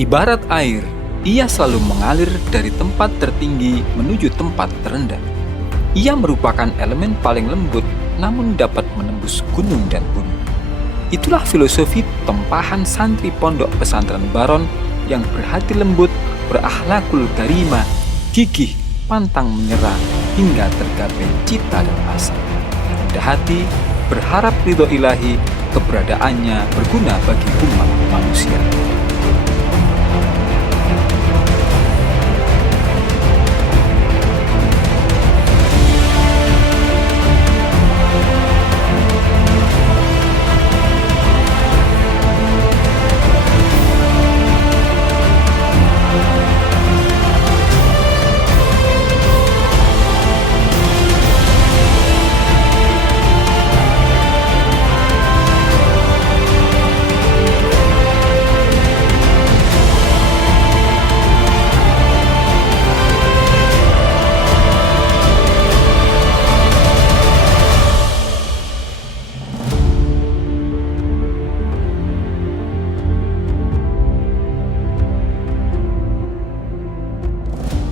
Ibarat air, ia selalu mengalir dari tempat tertinggi menuju tempat terendah. Ia merupakan elemen paling lembut, namun dapat menembus gunung dan bumi. Itulah filosofi tempahan santri pondok pesantren Baron yang berhati lembut, berakhlakul karimah, gigih, pantang menyerah, hingga tergapai cita dan asa. Rendah hati, berharap ridho ilahi, keberadaannya berguna bagi umat manusia.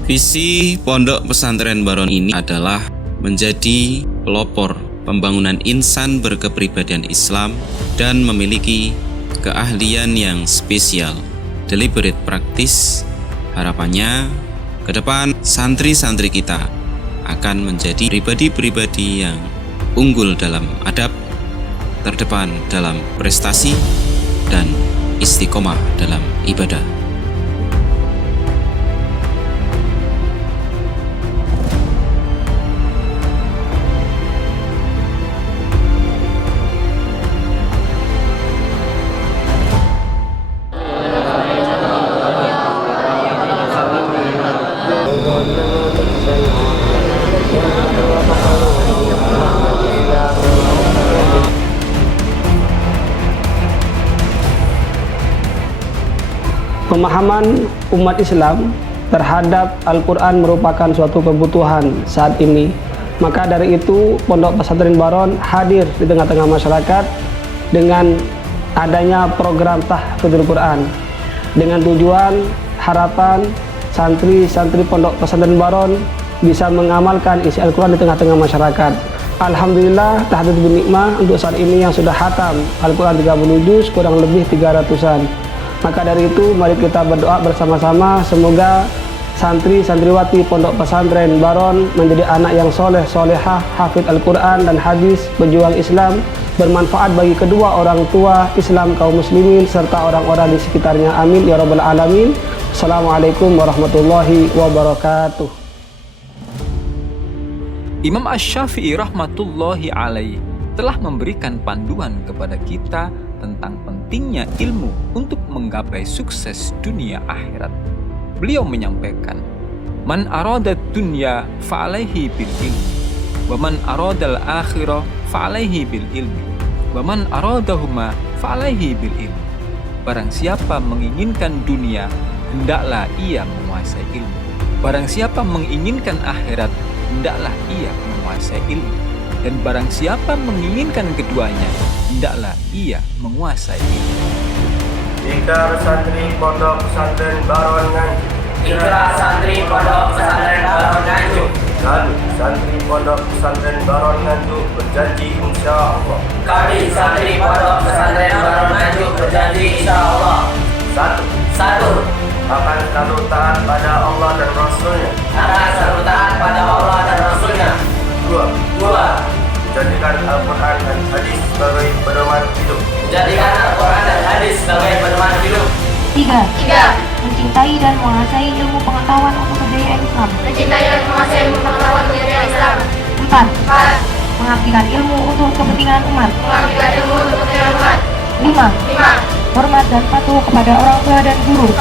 Visi Pondok Pesantren Baron ini adalah menjadi pelopor pembangunan insan berkepribadian Islam dan memiliki keahlian yang spesial, deliberate praktis. Harapannya ke depan santri-santri kita akan menjadi pribadi-pribadi yang unggul dalam adab, terdepan dalam prestasi, dan istiqomah dalam ibadah. Pemahaman umat Islam terhadap Al-Quran merupakan suatu kebutuhan saat ini. Maka dari itu Pondok Pesantren Baron hadir di tengah-tengah masyarakat dengan adanya program Tahfidzul Quran, dengan tujuan harapan santri-santri Pondok Pesantren Baron bisa mengamalkan isi Al-Quran di tengah-tengah masyarakat. Alhamdulillah, tahdid bin nikmah untuk saat ini yang sudah khatam Al-Quran 30 juz, kurang lebih 300-an. Maka dari itu mari kita berdoa bersama-sama semoga santri-santriwati Pondok Pesantren Baron menjadi anak yang soleh, solehah, hafidh Al-Quran dan hadis, pejuang Islam, bermanfaat bagi kedua orang tua Islam kaum muslimin serta orang-orang di sekitarnya. Amin ya rabbal alamin. Assalamualaikum warahmatullahi wabarakatuh. Imam Asy-Syafi'i rahmatullahi alaih telah memberikan panduan kepada kita tentang pentingnya ilmu untuk menggapai sukses dunia akhirat. Beliau menyampaikan, "Man arada dunya fa'alaihi bil ilmi, wa man aradal akhirah fa'alaihi bil ilmi, wa man aradahuma fa'alaihi bil ilmi." Barang siapa menginginkan dunia, hendaklah ia menguasai ilmu. Barang siapa menginginkan akhirat, hendaklah ia menguasai ilmu. Dan barang siapa menginginkan keduanya, hendaklah ia menguasai ilmu. Ikrar santri Pondok Pesantren Baron Nganjuk. Ikrar santri Pondok Pesantren Baron Nganjuk. Kami santri Pondok Pesantren Baron Nganjuk berjanji insya Allah. Kami santri Pondok Pesantren Baron Nganjuk berjanji insya Allah. Satu. Akan selalu taat pada Allah dan Rasulnya. Akan selalu taat pada Allah dan Rasulnya. Dua. Menjadikan Al-Quran dan hadis sebagai pedoman hidup. Al-Quran dan hadis sebagai pedoman hidup. 3. Mencintai dan menguasai ilmu pengetahuan untuk kejayaan Islam. 4. Mengabdikan ilmu untuk kepentingan umat. 5. Hormat dan patuh kepada orang tua dan guru.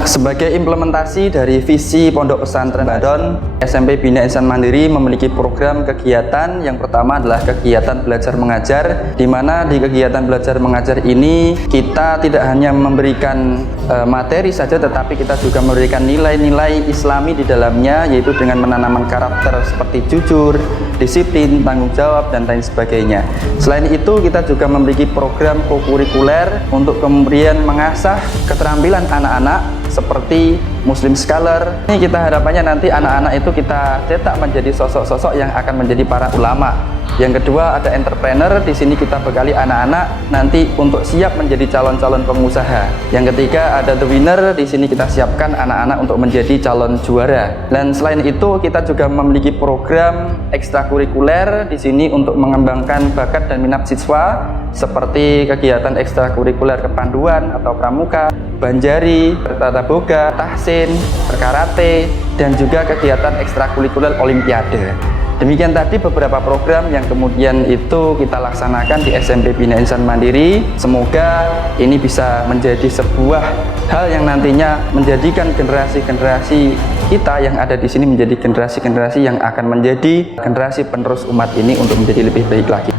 Sebagai implementasi dari visi Pondok Pesantren Baron, SMP Bina Insan Mandiri memiliki program kegiatan. Yang pertama adalah kegiatan belajar mengajar, di mana di kegiatan belajar mengajar ini kita tidak hanya memberikan materi saja, tetapi kita juga memberikan nilai-nilai Islami di dalamnya, yaitu dengan menanamkan karakter seperti jujur, disiplin, tanggung jawab, dan lain sebagainya. Selain itu, kita juga memiliki program kokurikuler untuk kemudian mengasah keterampilan anak-anak seperti Muslim Scholar. Ini kita harapannya nanti anak-anak itu kita cetak menjadi sosok-sosok yang akan menjadi para ulama. Yang kedua, ada entrepreneur. Di sini kita bekali anak-anak nanti untuk siap menjadi calon-calon pengusaha. Yang ketiga, ada the winner. Di sini kita siapkan anak-anak untuk menjadi calon juara. Dan selain itu, kita juga memiliki program ekstrakurikuler di sini untuk mengembangkan bakat dan minat siswa, seperti kegiatan ekstrakurikuler kepanduan atau pramuka, banjari, tata boga, tahsin, karate, dan juga kegiatan ekstrakurikuler olimpiade. Demikian tadi beberapa program yang kemudian itu kita laksanakan di SMP Bina Insan Mandiri. Semoga ini bisa menjadi sebuah hal yang nantinya menjadikan generasi-generasi kita yang ada di sini menjadi generasi-generasi yang akan menjadi generasi penerus umat ini untuk menjadi lebih baik lagi.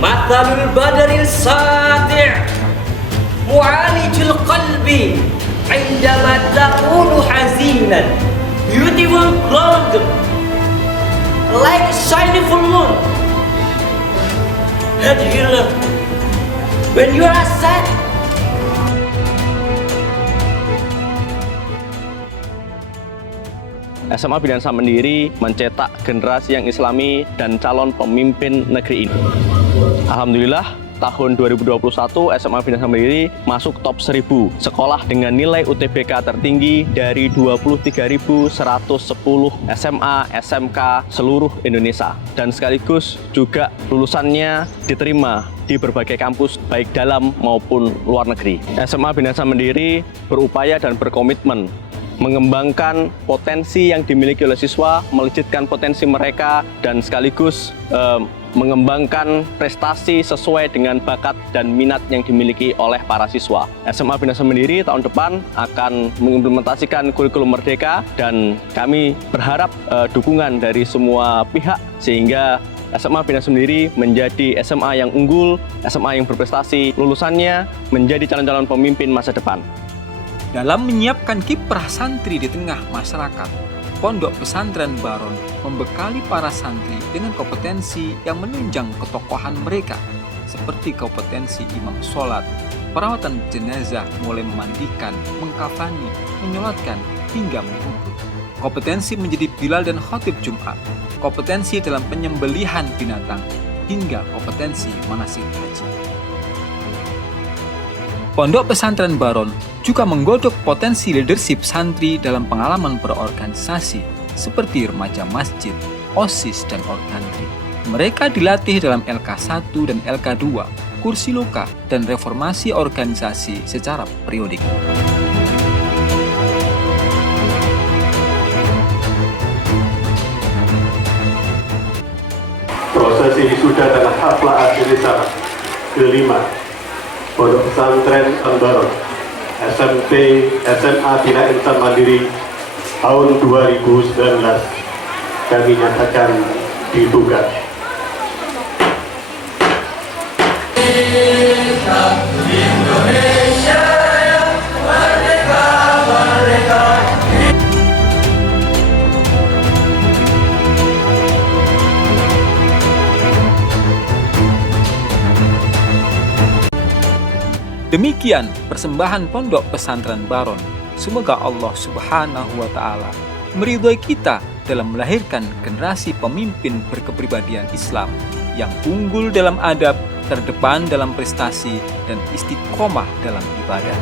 Mathalul badaril sati' mu'alijul qalbi indama takunu hazinan, beautiful gold like a shiny full moon. And you know, when you are sad, SMA Bina Insan Mandiri mencetak generasi yang islami dan calon pemimpin negeri ini. Alhamdulillah, tahun 2021 SMA Bina Insan Mandiri masuk top 1000 sekolah dengan nilai UTBK tertinggi dari 23.110 SMA, SMK seluruh Indonesia, dan sekaligus juga lulusannya diterima di berbagai kampus baik dalam maupun luar negeri. SMA Bina Insan Mandiri berupaya dan berkomitmen mengembangkan potensi yang dimiliki oleh siswa, melejitkan potensi mereka, dan sekaligus mengembangkan prestasi sesuai dengan bakat dan minat yang dimiliki oleh para siswa. SMA Bina Insan Mandiri tahun depan akan mengimplementasikan kurikulum merdeka, dan kami berharap dukungan dari semua pihak sehingga SMA Bina Insan Mandiri menjadi SMA yang unggul, SMA yang berprestasi, lulusannya menjadi calon-calon pemimpin masa depan. Dalam menyiapkan kiprah santri di tengah masyarakat, Pondok Pesantren Baron membekali para santri dengan kompetensi yang menunjang ketokohan mereka, seperti kompetensi imam sholat, perawatan jenazah mulai memandikan, mengkafani, menyolatkan, hingga mengubur. Kompetensi menjadi bilal dan khatib Jumat, kompetensi dalam penyembelihan binatang, hingga kompetensi manasik haji. Pondok Pesantren Baron juga menggodok potensi leadership santri dalam pengalaman berorganisasi seperti remaja masjid, OSIS, dan organtri. Mereka dilatih dalam LK1 dan LK2, kursi loka, dan reformasi organisasi secara periodik. Prosesi wisuda adalah hafla akhir risalah kelima Pondok Pesantren Baron SMP SMA Bina Insan Mandiri tahun 2019 kami nyatakan dibuka. Indonesia merdeka, merdeka. Demikian persembahan Pondok Pesantren Baron. Semoga Allah Subhanahu wa Ta'ala meridhoi kita dalam melahirkan generasi pemimpin berkepribadian Islam yang unggul dalam adab, terdepan dalam prestasi, dan istiqomah dalam ibadah.